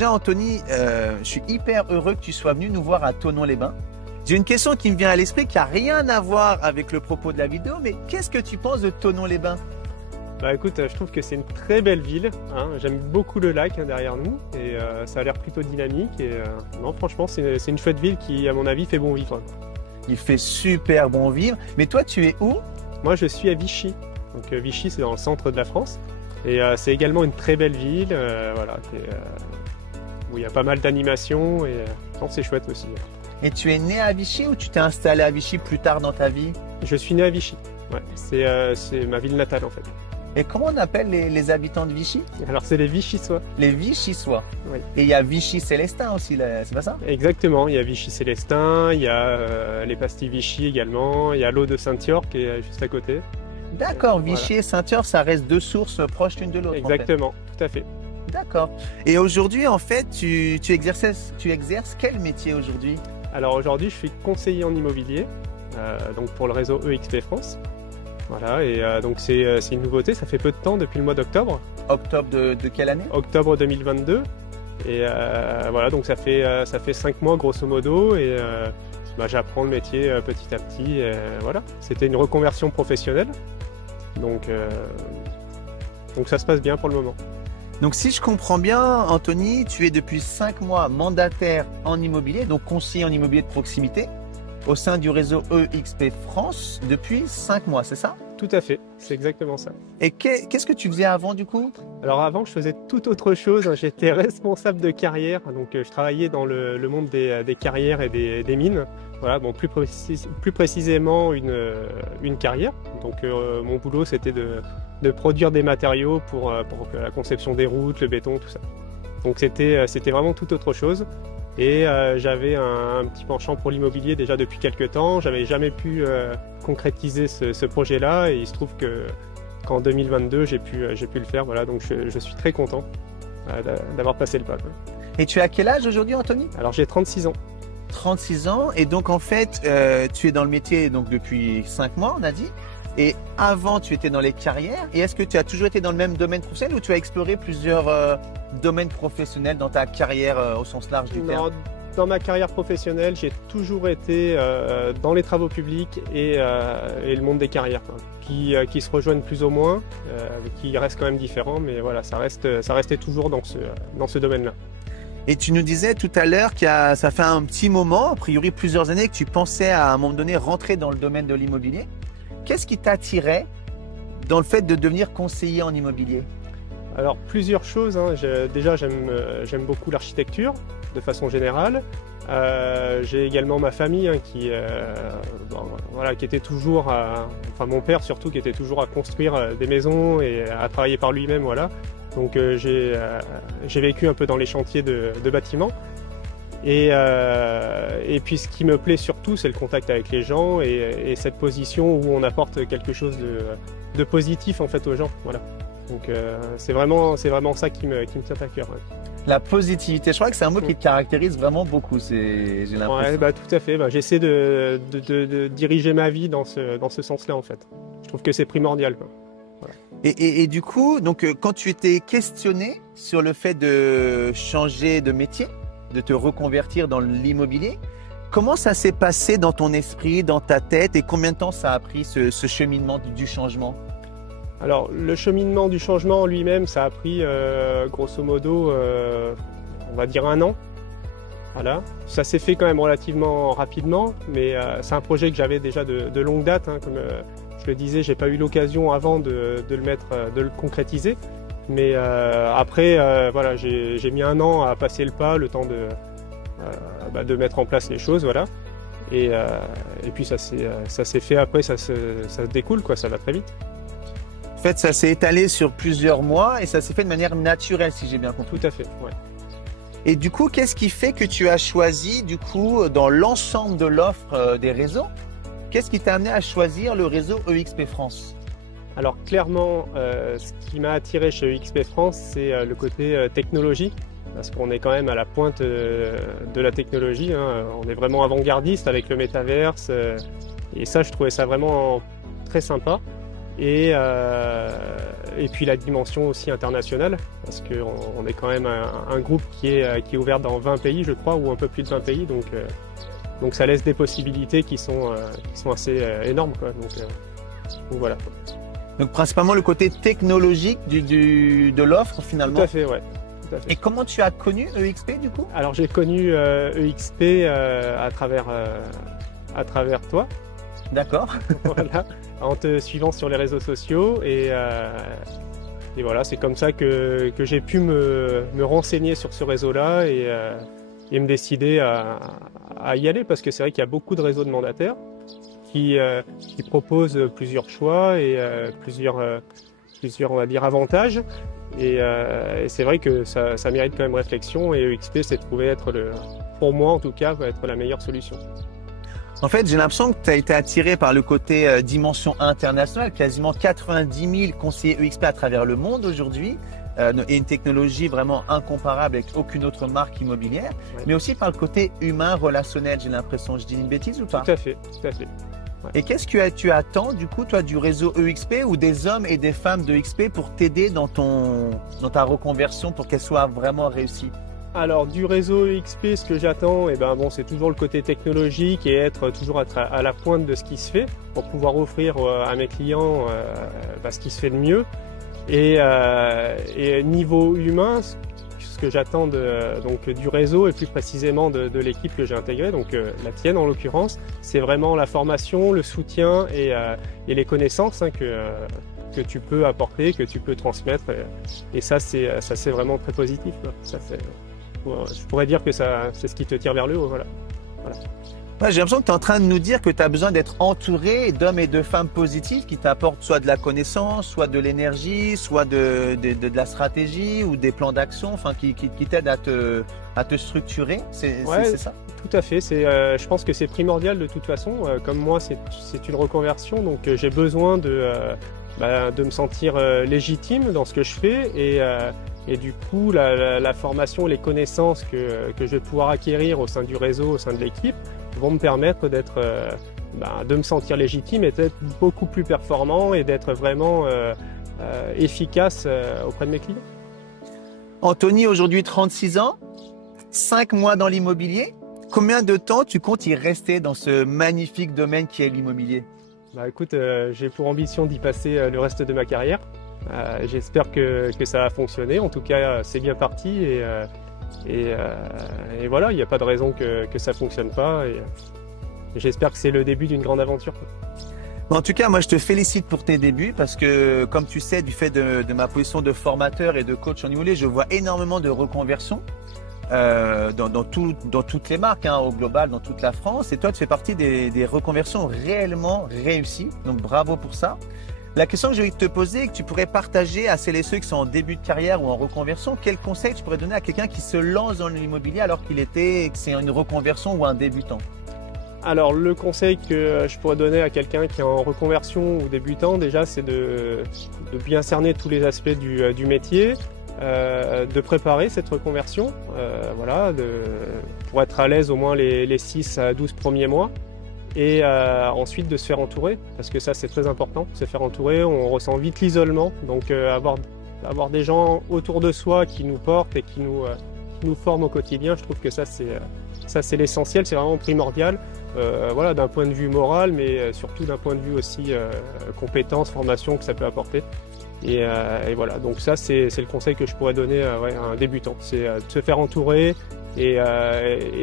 déjà, Anthony, je suis hyper heureux que tu sois venu nous voir à Thonon-les-Bains. J'ai une question qui me vient à l'esprit qui n'a rien à voir avec le propos de la vidéo, mais qu'est-ce que tu penses de Thonon-les-Bains? Bah écoute, je trouve que c'est une très belle ville, hein. J'aime beaucoup le lac derrière nous et ça a l'air plutôt dynamique et non, franchement c'est une chouette ville qui à mon avis fait bon vivre. Il fait super bon vivre, mais toi tu es où? Moi je suis à Vichy, donc Vichy c'est dans le centre de la France et c'est également une très belle ville, voilà, où il y a pas mal d'animations et non, c'est chouette aussi. Et tu es né à Vichy ou tu t'es installé à Vichy plus tard dans ta vie? Je suis né à Vichy, ouais, c'est ma ville natale en fait. Et comment on appelle les habitants de Vichy? Alors c'est les Vichysois. Les Vichysois. Oui. Et il y a Vichy-Célestin aussi, c'est pas ça? Exactement, il y a Vichy-Célestin, il y a les pastilles Vichy également, il y a l'eau de Saint-York qui est juste à côté. D'accord, Vichy Voilà. et Saint-York, ça reste deux sources proches l'une de l'autre. Exactement, tout à fait. D'accord. Et aujourd'hui, en fait, tu exerces quel métier aujourd'hui? Alors aujourd'hui, je suis conseiller en immobilier, donc pour le réseau EXP France. Voilà, et donc c'est une nouveauté, ça fait peu de temps, depuis le mois d'octobre. Octobre de quelle année? Octobre 2022. Et voilà, donc ça fait 5 mois grosso modo, et bah, j'apprends le métier petit à petit. Voilà, c'était une reconversion professionnelle, donc ça se passe bien pour le moment. Donc si je comprends bien, Anthony, tu es depuis 5 mois mandataire en immobilier, donc conseiller en immobilier de proximité, au sein du réseau EXP France depuis 5 mois, c'est ça? Tout à fait, c'est exactement ça. Et qu'est-ce que tu faisais avant du coup? Alors avant, je faisais tout autre chose, hein. J'étais responsable de carrière, donc je travaillais dans le monde des carrières et des mines. Voilà, bon, plus précisément une carrière. Donc mon boulot, c'était de produire des matériaux pour la conception des routes, le béton, tout ça. Donc c'était vraiment tout autre chose. Et j'avais un petit penchant pour l'immobilier déjà depuis quelques temps. J'avais jamais pu concrétiser ce projet-là, et il se trouve qu'en 2022 j'ai pu le faire. Voilà, donc je suis très content d'avoir passé le pas, quoi. Et tu as quel âge aujourd'hui, Anthony? Alors j'ai 36 ans. 36 ans, et donc en fait, tu es dans le métier donc depuis 5 mois, on a dit. Et avant, tu étais dans les carrières. Et est-ce que tu as toujours été dans le même domaine professionnel ou tu as exploré plusieurs domaines professionnels dans ta carrière au sens large du terme? Dans ma carrière professionnelle, j'ai toujours été dans les travaux publics et le monde des carrières, quoi, qui se rejoignent plus ou moins, qui restent quand même différents, mais voilà, ça restait toujours dans ce domaine-là. Et tu nous disais tout à l'heure que ça fait un petit moment, a priori plusieurs années, que tu pensais à un moment donné rentrer dans le domaine de l'immobilier. Qu'est-ce qui t'attirait dans le fait de devenir conseiller en immobilier? Alors plusieurs choses, hein. Déjà j'aime beaucoup l'architecture de façon générale. J'ai également ma famille, hein, qui était toujours enfin mon père surtout, qui était toujours à construire des maisons et à travailler par lui-même, voilà. Donc j'ai vécu un peu dans les chantiers de bâtiments. Et puis ce qui me plaît surtout, c'est le contact avec les gens et cette position où on apporte quelque chose de positif en fait aux gens. Voilà. Donc c'est vraiment ça qui me tient à cœur. Ouais. La positivité, je crois que c'est un mot qui te caractérise vraiment beaucoup, j'ai l'impression. Ouais, bah, tout à fait. Bah, j'essaie de diriger ma vie dans ce sens-là en fait. Je trouve que c'est primordial, quoi. Voilà. Et du coup, donc quand tu étais questionné sur le fait de changer de métier, de te reconvertir dans l'immobilier, comment ça s'est passé dans ton esprit, dans ta tête, et combien de temps ça a pris ce cheminement du changement? Alors le cheminement du changement lui-même, ça a pris grosso modo, on va dire 1 an. Voilà. Ça s'est fait quand même relativement rapidement, mais c'est un projet que j'avais déjà de longue date, hein, comme je le disais, j'ai pas eu l'occasion avant de le concrétiser. Mais après, voilà, j'ai mis 1 an à passer le pas, le temps de mettre en place les choses, voilà. Et puis ça s'est fait après, ça se découle, quoi, ça va très vite. En fait, ça s'est étalé sur plusieurs mois et ça s'est fait de manière naturelle, si j'ai bien compris. Tout à fait, ouais. Et du coup, qu'est-ce qui fait que tu as choisi, du coup, dans l'ensemble de l'offre des réseaux, qu'est-ce qui t'a amené à choisir le réseau EXP France? Alors clairement, ce qui m'a attiré chez EXP France, c'est le côté technologie, parce qu'on est quand même à la pointe de la technologie, hein. On est vraiment avant-gardiste avec le métaverse, et ça, je trouvais ça vraiment très sympa. et puis la dimension aussi internationale, parce qu'on est quand même un groupe qui est ouvert dans 20 pays, je crois, ou un peu plus de 20 pays, donc ça laisse des possibilités qui sont assez énormes, quoi. Donc voilà. Donc principalement le côté technologique de l'offre finalement. Tout à fait, ouais. Tout à fait. Et comment tu as connu EXP du coup? Alors j'ai connu EXP à travers toi. D'accord. Voilà, en te suivant sur les réseaux sociaux et voilà, c'est comme ça que j'ai pu me renseigner sur ce réseau-là et me décider à y aller, parce que c'est vrai qu'il y a beaucoup de réseaux de mandataires qui proposent plusieurs choix et plusieurs on va dire avantages, et c'est vrai que ça mérite quand même réflexion, et EXP s'est trouvé être pour moi en tout cas, va être la meilleure solution. En fait, j'ai l'impression que tu as été attiré par le côté dimension internationale, quasiment 90 000 conseillers EXP à travers le monde aujourd'hui, et une technologie vraiment incomparable avec aucune autre marque immobilière, Ouais. mais aussi par le côté humain, relationnel, j'ai l'impression. Je dis une bêtise ou pas? Tout à fait, tout à fait. Ouais. Et qu'est-ce que tu attends du coup, toi, du réseau EXP ou des hommes et des femmes de EXP pour t'aider dans ta reconversion pour qu'elle soit vraiment réussie? Alors du réseau EXP, ce que j'attends, c'est toujours le côté technologique et être toujours à la pointe de ce qui se fait pour pouvoir offrir à mes clients ce qui se fait de mieux. Et niveau humain, ce que j'attends du réseau et plus précisément de l'équipe que j'ai intégrée, donc la tienne en l'occurrence, c'est vraiment la formation, le soutien et les connaissances que tu peux apporter, que tu peux transmettre. Et ça c'est vraiment très positif, quoi. Je pourrais dire que c'est ce qui te tire vers le haut. Voilà. Ouais, j'ai l'impression que tu es en train de nous dire que tu as besoin d'être entouré d'hommes et de femmes positifs qui t'apportent soit de la connaissance, soit de l'énergie, soit de la stratégie ou des plans d'action, enfin qui t'aident à te structurer. C'est ça? Tout à fait. Je pense que c'est primordial de toute façon. Comme moi, c'est une reconversion, donc j'ai besoin de me sentir légitime dans ce que je fais, et du coup la formation, les connaissances que je vais pouvoir acquérir au sein du réseau, au sein de l'équipe, vont me permettre de me sentir légitime et d'être beaucoup plus performant et d'être vraiment efficace auprès de mes clients. Anthony, aujourd'hui 36 ans, 5 mois dans l'immobilier. Combien de temps tu comptes y rester dans ce magnifique domaine qui est l'immobilier? Écoute, j'ai pour ambition d'y passer le reste de ma carrière. J'espère que ça va fonctionner. En tout cas, c'est bien parti, et voilà, il n'y a pas de raison que ça fonctionne pas. Et j'espère que c'est le début d'une grande aventure. En tout cas, moi, je te félicite pour tes débuts parce que, comme tu sais, du fait de ma position de formateur et de coach en immobilier, je vois énormément de reconversions dans toutes les marques, au global, dans toute la France. Et toi, tu fais partie des reconversions réellement réussies. Donc, bravo pour ça. La question que j'ai envie de te poser, que tu pourrais partager à celles et ceux qui sont en début de carrière ou en reconversion, quel conseil tu pourrais donner à quelqu'un qui se lance dans l'immobilier alors que c'est une reconversion ou un débutant? Alors le conseil que je pourrais donner à quelqu'un qui est en reconversion ou débutant, déjà, c'est de bien cerner tous les aspects du métier, de préparer cette reconversion, pour être à l'aise au moins les 6 à 12 premiers mois. Et ensuite de se faire entourer, parce que ça c'est très important, se faire entourer, on ressent vite l'isolement, donc avoir des gens autour de soi qui nous portent et qui nous forment au quotidien, je trouve que ça c'est l'essentiel, c'est vraiment primordial, d'un point de vue moral, mais surtout d'un point de vue aussi compétences, formation que ça peut apporter. Et voilà, donc ça c'est le conseil que je pourrais donner à un débutant, c'est de se faire entourer et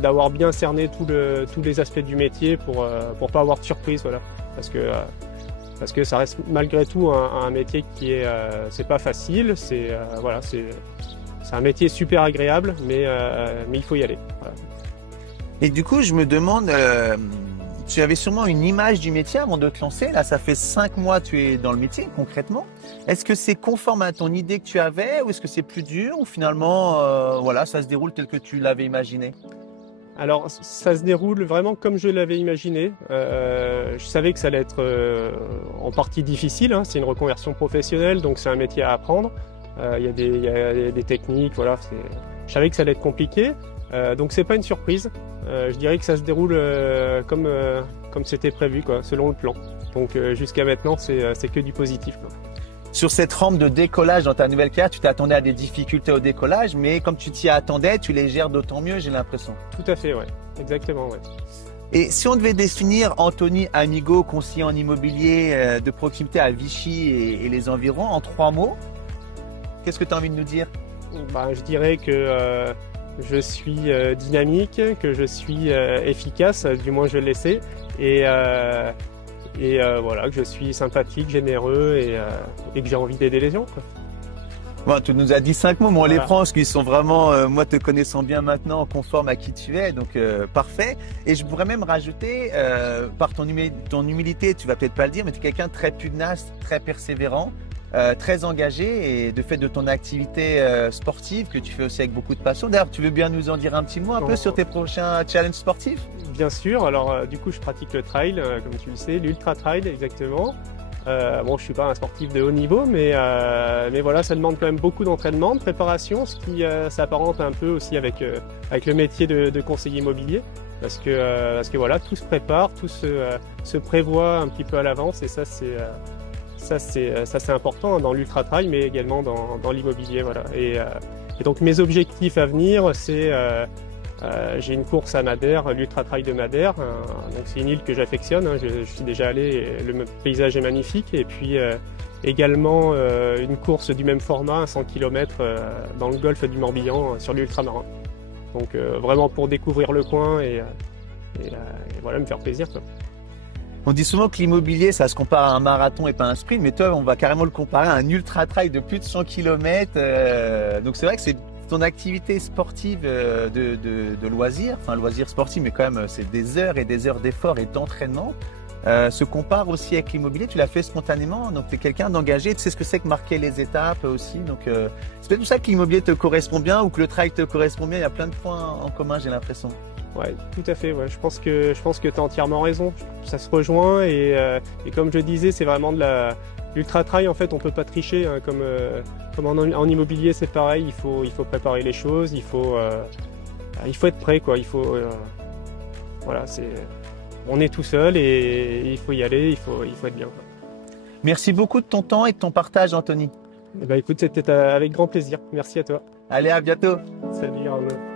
d'avoir bien cerné tous les aspects du métier pour pas avoir de surprise, voilà, parce que ça reste malgré tout un métier qui c'est pas facile, c'est un métier super agréable, mais il faut y aller. Voilà. Et du coup, je me demande, tu avais sûrement une image du métier avant de te lancer. Là, ça fait 5 mois que tu es dans le métier, concrètement. Est-ce que c'est conforme à ton idée que tu avais, ou est-ce que c'est plus dur, ou finalement, ça se déroule tel que tu l'avais imaginé? Alors, ça se déroule vraiment comme je l'avais imaginé. Je savais que ça allait être en partie difficile, hein. C'est une reconversion professionnelle, donc c'est un métier à apprendre. Il y a des techniques, voilà. Je savais que ça allait être compliqué. Donc c'est pas une surprise. Je dirais que ça se déroule comme c'était prévu, quoi, selon le plan. Donc jusqu'à maintenant, c'est que du positif, quoi. Sur cette rampe de décollage dans ta nouvelle carrière, tu t'attendais à des difficultés au décollage, mais comme tu t'y attendais, tu les gères d'autant mieux, j'ai l'impression. Tout à fait, ouais. Exactement, ouais. Et si on devait définir Anthony Amigo, conseiller en immobilier de proximité à Vichy et les environs, en 3 mots, qu'est-ce que tu as envie de nous dire? Bah, je dirais que je suis dynamique, que je suis efficace, du moins je l'essaie, et voilà, que je suis sympathique, généreux et que j'ai envie d'aider les gens, quoi. Bon, tu nous as dit 5 mots, mais on les Voilà. prend parce qu'ils sont vraiment, moi te connaissant bien maintenant, conformes à qui tu es, donc parfait. Et je pourrais même rajouter, par ton humilité, tu vas peut-être pas le dire, mais tu es quelqu'un de très pugnace, très persévérant, très engagé, et de fait de ton activité sportive que tu fais aussi avec beaucoup de passion. D'ailleurs, tu veux bien nous en dire un petit mot un peu sur tes prochains challenges sportifs? Bien sûr, alors du coup je pratique le trail, comme tu le sais, l'ultra trail exactement. Bon, je suis pas un sportif de haut niveau, mais voilà, ça demande quand même beaucoup d'entraînement, de préparation, ce qui s'apparente un peu aussi avec le métier de conseiller immobilier, parce que voilà, tout se prépare, tout se prévoit un petit peu à l'avance, et ça c'est important dans l'ultra trail, mais également dans l'immobilier, voilà. Et donc mes objectifs à venir, c'est j'ai une course à Madère, l'Ultra Trail de Madère. Donc c'est une île que j'affectionne, hein, je suis déjà allé, et le paysage est magnifique. Et puis également une course du même format, 100 km dans le golfe du Morbihan sur l'ultramarin. Donc vraiment pour découvrir le coin et voilà, me faire plaisir, quoi. On dit souvent que l'immobilier, ça se compare à un marathon et pas à un sprint, mais toi, on va carrément le comparer à un ultra trail de plus de 100 km. Donc c'est vrai que c'est ton activité sportive de loisirs, enfin loisirs sportifs, mais quand même c'est des heures et des heures d'effort et d'entraînement, se compare aussi avec l'immobilier. Tu l'as fait spontanément, donc tu es quelqu'un d'engagé, tu sais ce que c'est que marquer les étapes aussi. Donc c'est peut-être pour ça que l'immobilier te correspond bien ou que le trail te correspond bien. Il y a plein de points en commun, j'ai l'impression. Ouais, tout à fait. Ouais. Je pense que tu as entièrement raison. Ça se rejoint et comme je disais, c'est vraiment l'ultra trail. En fait, on peut pas tricher, hein, comme en immobilier, c'est pareil. Il faut préparer les choses. Il faut être prêt, quoi. Voilà, on est tout seul et il faut y aller. Il faut être bien, quoi. Merci beaucoup de ton temps et de ton partage, Anthony. Eh ben, écoute, c'était avec grand plaisir. Merci à toi. Allez, à bientôt. Salut, Arnaud.